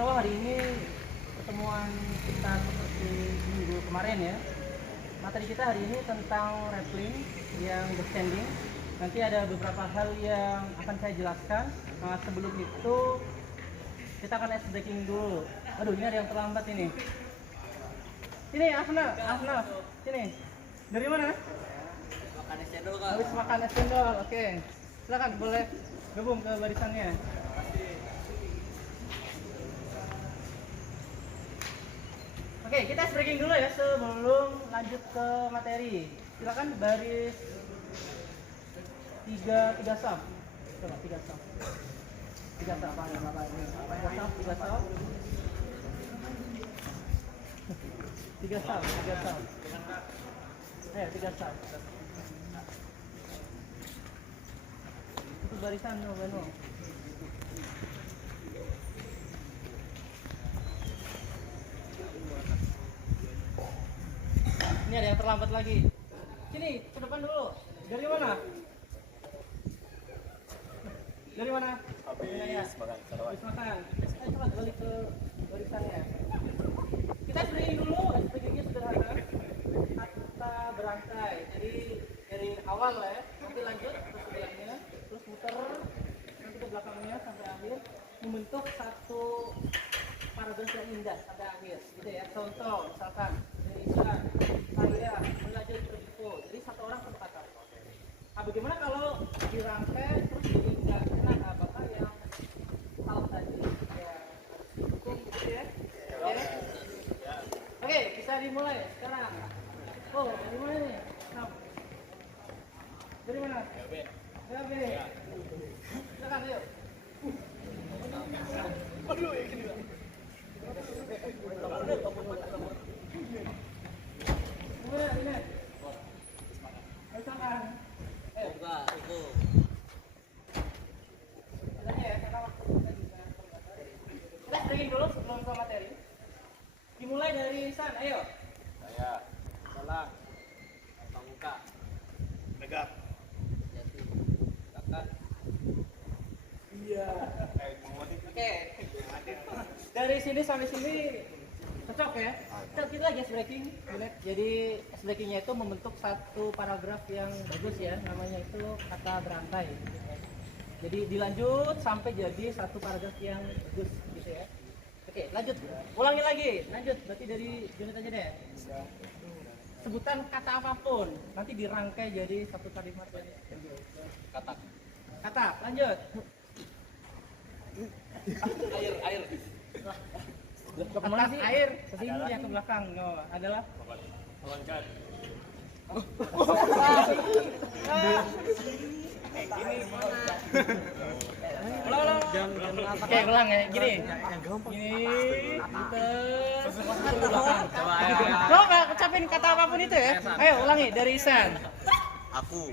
So hari ini pertemuan kita seperti minggu kemarin ya. Materi kita hari ini tentang rappelling yang descending. Nanti ada beberapa hal yang akan saya jelaskan. Nah, sebelum itu kita akan ice breaking dulu. Aduh, ini ada yang terlambat ini. Sini, Afna, sini. Dari mana? Makan es cendol kak. Habis makan es cendol, oke. Silakan, boleh gabung ke barisannya. Oke, kita ice breaking dulu ya sebelum lanjut ke materi. Silakan baris tiga sub. Coba 3 sub. 3 sub apa ini? 3 sub. 3 sub. Ayo 3 sub. Itu barisan no, Bano. Ini ada yang terlambat lagi. Sini, ke depan dulu. Dari mana? Dari mana? Habis makan. Habis makan. Coba balik ke barisannya. Kita screening dulu. Screeningnya sederhana. Kata berangkai. Jadi dari awal ya, nanti lanjut ke sebelahnya, terus muter nanti ke belakangnya sampai akhir, membentuk satu paragraf yang indah sampai akhir. Gitu ya. Contoh, misalkan dari Islam, saya melanjut ke Ipo. Jadi satu orang satu kata. Nah, bagaimana kalau dirangkai terus jadi nggak kena apakah yang salah tadi? Ya, hukum gitu ya. Oke. Oke, bisa dimulai sekarang. Oh, dari mana nih? Nah. Dari mana? B. Silakan, yuk. Aduh, ya gini. Ini. Silakan. Enggak, itu. Kita screening dulu sebelum ke materi. Dimulai dari San, ayo. Saya salah. Muka. Megap. Jatuh. Kakak. Iya. Oke. Dari sini sampai sini cocok ya. Kita lagi ice breaking. Jadi ice breakingnya itu membentuk satu paragraf yang bagus ya. Namanya itu kata berangkai. Jadi dilanjut sampai jadi satu paragraf yang bagus gitu ya. Oke, lanjut. Ulangi lagi. Lanjut. Berarti dari unit aja deh. Sebutan kata apapun nanti dirangkai jadi satu kalimat dari Kata. kata. Lanjut. Air. Kemana sih? Air ke sini yang ke belakang. No, adalah Melangkat. Oke, ulang ya. Gini. Gini. Terus ke belakang. Lo nggak ucapin kata apapun itu ya? Ayo ulangi dari Isan. Aku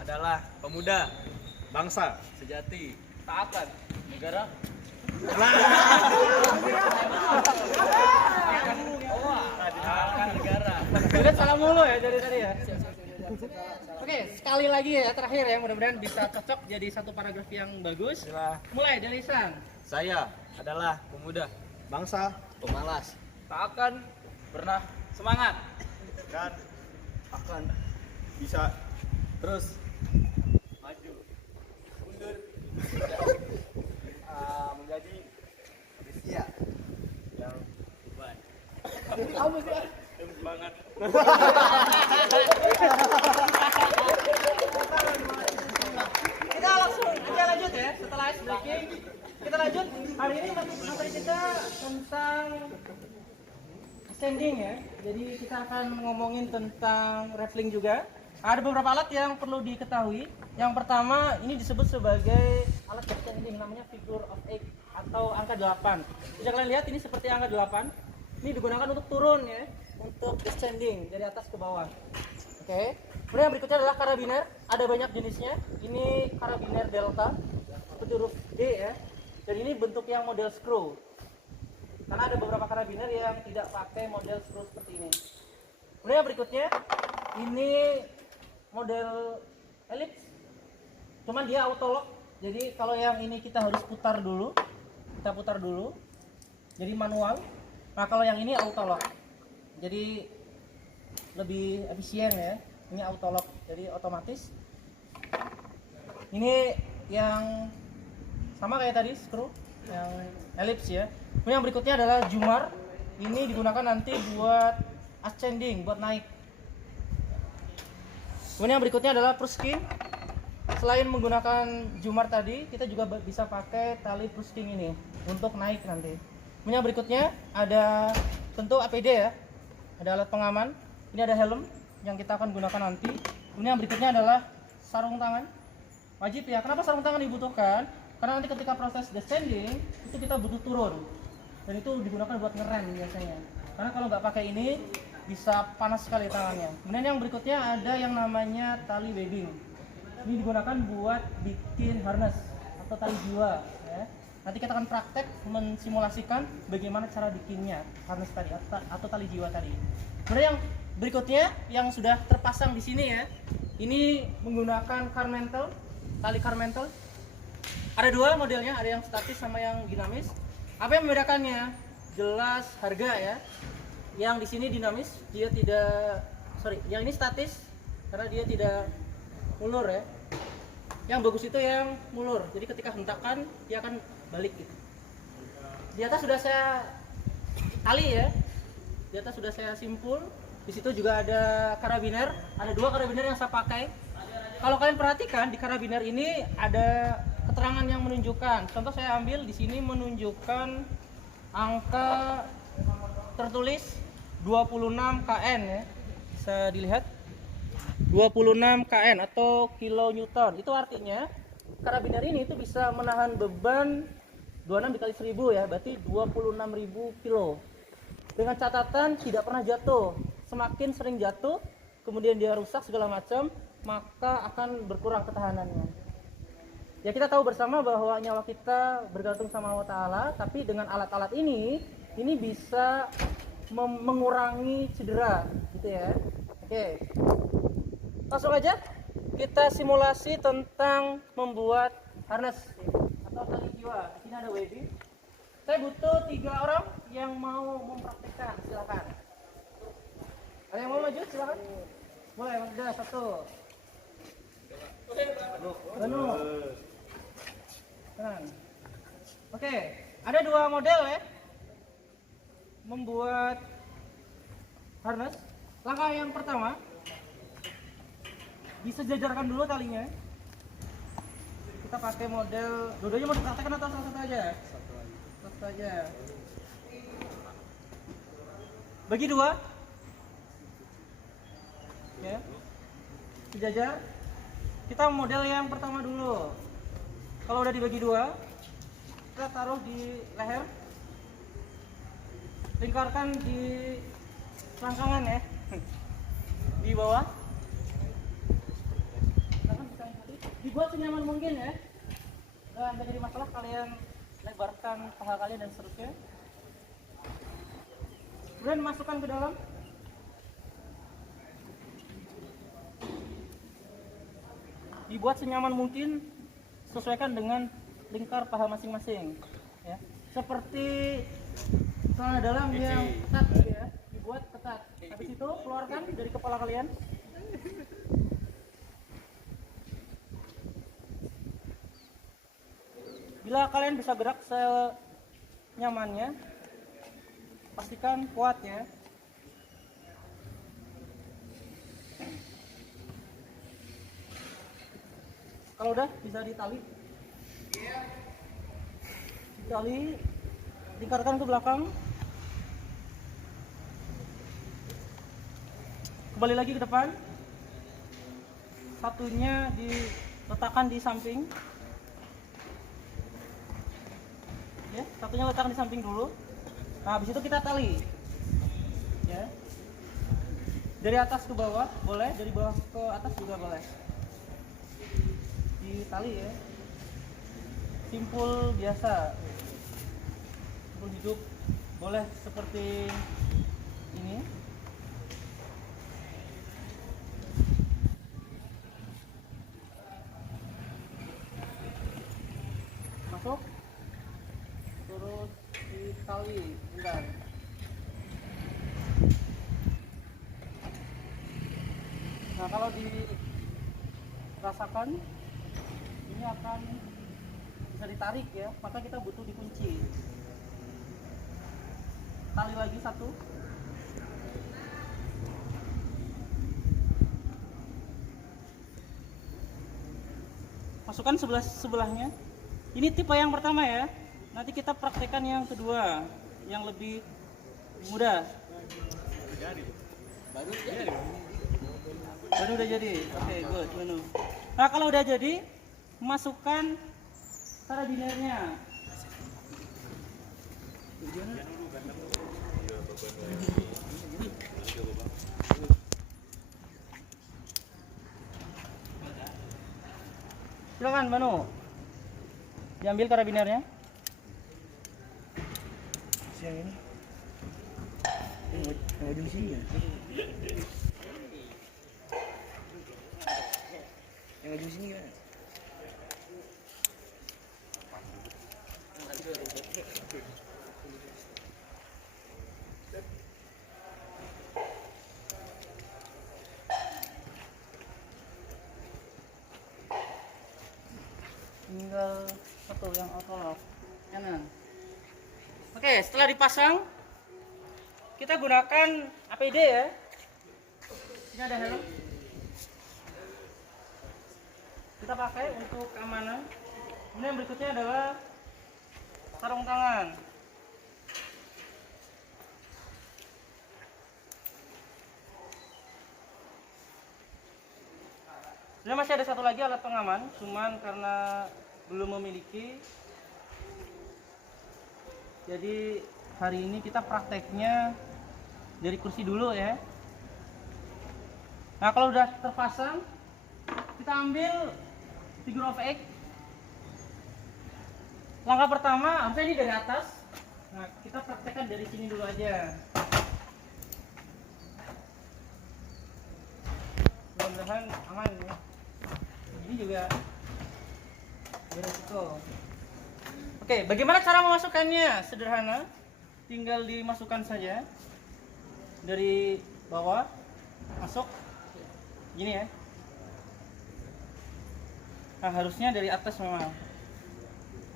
adalah pemuda Bangsa. sejati. Taatan negara. Taatan negara. Udah salah mulu ya dari tadi ya. Oke, sekali lagi ya terakhir ya, mudah-mudahan bisa cocok jadi satu paragraf yang bagus. Mulai dari Isan. Saya adalah pemuda Bangsa. pemalas. Tak akan pernah semangat. Dan akan bisa Terus maju, mundur, menjadi manusia yang beban. yang semangat. Kita langsung aja lanjut ya setelah ice breaking. Kita lanjut. Hari ini materi kita tentang standing ya. Jadi kita akan ngomongin tentang rappelling juga. Ada beberapa alat yang perlu diketahui. Yang pertama ini disebut sebagai alat descending, namanya figure of 8 atau angka 8. Bisa kalian lihat ini seperti angka 8. Ini digunakan untuk turun ya, untuk descending dari atas ke bawah. Oke. Kemudian yang berikutnya adalah karabiner. Ada banyak jenisnya. Ini karabiner delta seperti huruf D ya. Dan ini bentuk yang model screw. Karena ada beberapa karabiner yang tidak pakai model screw seperti ini. Kemudian yang berikutnya ini model ellipse. Cuman dia auto lock. Jadi kalau yang ini kita harus putar dulu. Kita putar dulu. jadi manual. Nah kalau yang ini auto lock, jadi lebih efisien ya. Ini auto lock, jadi otomatis. Ini yang sama kayak tadi screw yang elips ya. Kemudian yang berikutnya adalah jumar. Ini digunakan nanti buat ascending, buat naik. Kemudian yang berikutnya adalah pusking. Selain menggunakan jumar tadi, kita juga bisa pakai tali pusking ini untuk naik nanti. Kemudian yang berikutnya ada tentu APD ya. Ada alat pengaman. Ini ada helm yang kita akan gunakan nanti. Kemudian yang berikutnya adalah sarung tangan. Wajib ya. Kenapa sarung tangan dibutuhkan? Karena nanti ketika proses descending itu kita butuh turun. Dan itu digunakan buat ngerem biasanya. Karena kalau nggak pakai ini bisa panas sekali tangannya. Kemudian yang berikutnya ada yang namanya tali webbing. Ini digunakan buat bikin harness atau tali jiwa. Ya. Nanti kita akan praktek mensimulasikan bagaimana cara bikinnya harness tadi atau tali jiwa tadi. Kemudian yang berikutnya yang sudah terpasang di sini ya. Ini menggunakan carmental, tali carmental. Ada dua modelnya, ada yang statis sama yang dinamis. Apa yang membedakannya? Jelas harga ya. Yang di sini dinamis, dia tidak, yang ini statis karena dia tidak mulur ya. Yang bagus itu yang mulur. Jadi ketika hentakan dia akan balik gitu. Di atas sudah saya tali ya. Di atas sudah saya simpul. Di situ juga ada karabiner. Ada dua karabiner yang saya pakai. Kalau kalian perhatikan di karabiner ini ada keterangan yang menunjukkan. Contoh saya ambil di sini menunjukkan angka tertulis 26 kN ya. Bisa dilihat 26 kN atau kilonewton. Itu artinya karabiner ini itu bisa menahan beban 26 dikali 1000 ya, berarti 26.000 kilo. Dengan catatan tidak pernah jatuh. Semakin sering jatuh, kemudian dia rusak segala macam, maka akan berkurang ketahanannya. Ya kita tahu bersama bahwa nyawa kita bergantung sama Allah Ta'ala, tapi dengan alat-alat ini bisa mengurangi cedera gitu ya. Oke, langsung aja kita simulasi tentang membuat harness atau tali jiwa. Di sini ada webbing. Saya butuh 3 orang yang mau mempraktikkan, silakan. Ada yang mau maju silakan. Boleh, ada satu. Anu. Oke, ada 2 model ya membuat harness. Langkah yang pertama, disejajarkan dulu talinya. Kita pakai model, dua-duanya mau dipraktekkan atau satu aja? Satu aja. Bagi 2. Ya. Sejajar. Kita model yang pertama dulu. Kalau udah dibagi 2, kita taruh di leher, lingkarkan di selangkangan ya, di bawah. Dibuat senyaman mungkin ya, dan nggak jadi masalah kalian lebarkan paha kalian dan seterusnya. Kemudian masukkan ke dalam. Dibuat senyaman mungkin, sesuaikan dengan lingkar paha masing-masing ya. Seperti celana dalam yang ketat ya, dibuat ketat. Habis itu keluarkan dari kepala kalian. Bila kalian bisa gerak senyamannya, pastikan kuat ya. Kalau udah bisa ditali, lingkarkan ke belakang, kembali lagi ke depan, satunya diletakkan di samping ya, satunya letakkan di samping dulu. Nah habis itu kita tali ya, dari atas ke bawah boleh, dari bawah ke atas juga boleh. Tali ya, simpul biasa, simpul hidup, boleh seperti ini. Masuk, terus sekali. Bentar. Nah, kalau dirasakan ini akan bisa ditarik ya, maka kita butuh dikunci. Tali lagi satu. Masukkan sebelahnya. Ini tipe yang pertama ya. Nanti kita praktekkan yang kedua, yang lebih mudah. Baru udah jadi. Oke, good. Menu. Nah, kalau udah jadi, masukkan karabinernya. Silakan, Banu. Diambil karabinernya. Siang ini yang ujung sini ya? Yang ujung sini kan? Tinggal satu yang otot kanan. Oke, setelah dipasang, kita gunakan APD ya. Ini ada helm. Kita pakai untuk keamanan. Kemudian yang berikutnya adalah sarung tangan. Sebenarnya masih ada satu lagi alat pengaman, cuman karena belum memiliki, jadi hari ini kita prakteknya dari kursi dulu ya. Nah, kalau udah terpasang, kita ambil figure of 8. Langkah pertama, harusnya ini dari atas. Nah, kita praktekkan dari sini dulu aja. Mudah-mudahan aman ya. Ini juga beresiko. Oke, bagaimana cara memasukkannya? Sederhana, tinggal dimasukkan saja dari bawah, masuk gini ya. Nah, harusnya dari atas memang.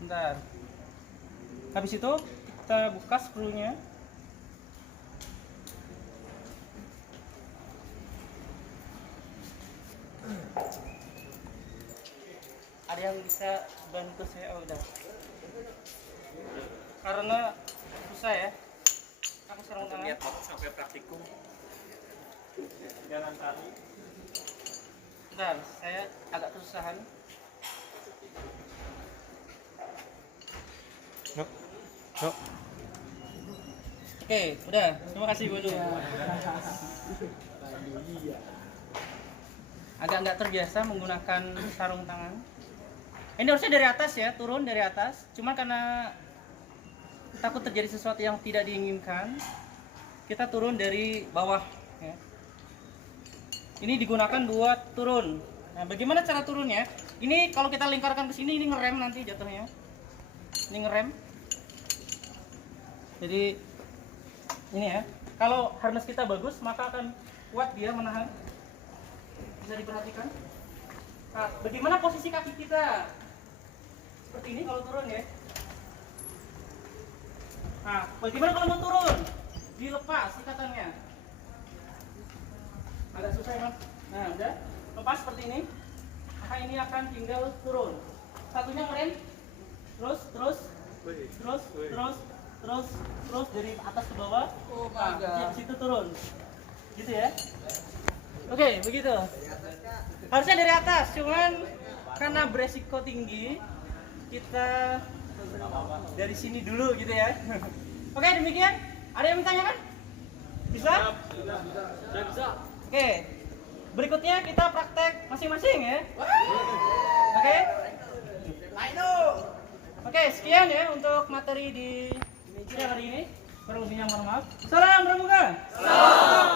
Bentar. Habis itu kita buka skrunya. Ada yang bisa bantu saya? Oh, udah. Karena susah ya. Aku sarung tangan. Lihat aku sampai praktikum. Jalan tadi. Bentar, saya agak kesusahan. Oke, udah. Terima kasih Bodo. Agak nggak terbiasa menggunakan sarung tangan. Ini harusnya dari atas ya, turun dari atas. Cuma karena takut terjadi sesuatu yang tidak diinginkan, kita turun dari bawah. Ya. Ini digunakan buat turun. Nah, bagaimana cara turunnya? Ini kalau kita lingkarkan ke sini, ini ngerem nanti jatuhnya. Ini ngerem. Jadi ini ya. Kalau harness kita bagus, maka akan kuat dia menahan. Bisa diperhatikan. Nah, bagaimana posisi kaki kita? Seperti ini kalau turun ya. Nah, bagaimana kalau mau turun? Dilepas ikatannya. Agak susah ya, Mas. Nah, udah. Lepas seperti ini. Maka ini akan tinggal turun. Satunya ngerem. Terus dari atas ke bawah. Nah, di situ turun. Gitu ya. Oke, begitu. Harusnya dari atas, cuman karena beresiko tinggi, kita dari sini dulu gitu ya. Oke, demikian. Ada yang bertanya kan? Bisa? Bisa. Oke. Berikutnya kita praktek masing-masing ya. Oke. Oke, sekian ya untuk materi di siang hari ini. Kurang lebihnya mohon maaf. Salam pramuka. Salam.